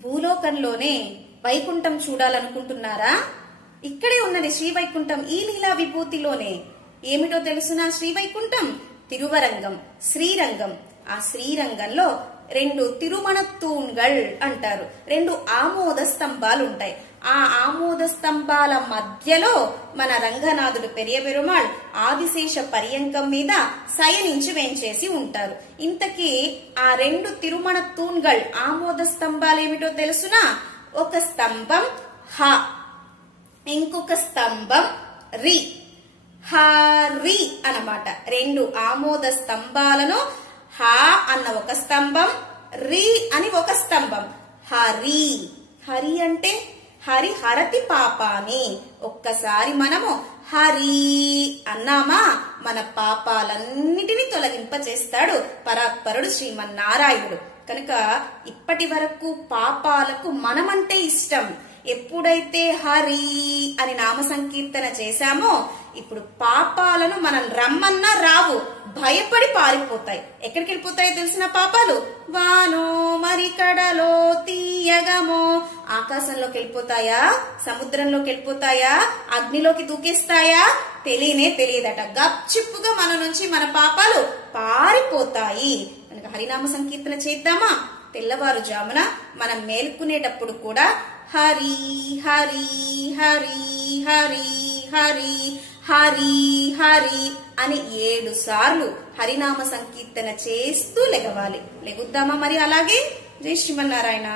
భూలోకంలోనే వైకుంఠం చూడాలనుకుంటున్నారా? ఇక్కడే ఉన్నది శ్రీవైకుంఠం. ఈ లీలా విభూతిలోనే. ఏమిటో తెలుసునా? శ్రీవైకుంఠం తిరువరంగం, శ్రీరంగం. ఆ శ్రీరంగంలో 2 తిరుమణ తూణ్గల్ అంటారు. 2 ఆమోద స్తంభాలు ఉంటాయి. ఆ ఆమోద స్తంభాల మధ్యలో మన రంగనాథుడు పెరియ పెరుమాళ్ ఆదిశేష పర్యంకం మీద శయనించి వేంచేసి ఉంటారు. ఇంతకీ ఆ 2 తిరుమణ తూణ్గల్ ఆమోద స్తంభాలు ఏమిటో తెలుసునా? ఒక స్తంభం హ, ఇంకొక స్తంభం రి. హరి అన్నమాట. 2 ఆమోద స్తంభాలను హ అన్న ఒక స్తంభం, రి అని ఒక స్తంభం. హరి. హరి అంటే హరి హరతి పాపాని. ఒక్కసారి మనము హరి అన్నామా మన పాపాలన్నిటినీ తొలగింపచేస్తాడు పరాత్పరుడు శ్రీమన్నారాయణుడు. కనుక ఇప్పటి వరకు పాపాలకు మనమంటే ఇష్టం. ఎప్పుడైతే హరి అని నామ సంకీర్తన చేశామో ఇప్పుడు పాపాలను మనం రమ్మన్నా రావు, భయపడి పారిపోతాయి. ఎక్కడికి వెళ్ళిపోతాయో తెలిసిన పాపాలు? వానో మరి కడలో తీయగమో. ఆకాశంలోకి వెళ్ళిపోతాయా? సముద్రంలోకి వెళ్ళిపోతాయా? అగ్నిలోకి దూకేస్తాయా? తెలియదట. గప్చిప్పుగా మన నుంచి మన పాపాలు పారిపోతాయి. కనుక హరినామ సంకీర్తన చేద్దామా? తెల్లవారుజామున మనం మేల్కునేటప్పుడు కూడా హరి హరి హరి హరి హరి హరి హరి అని 7 సార్లు హరినామ సంకీర్తన చేస్తూ లెగవాలి. లెగుద్దామా మరి అలాగే? జై శ్రీమన్నారాయణ.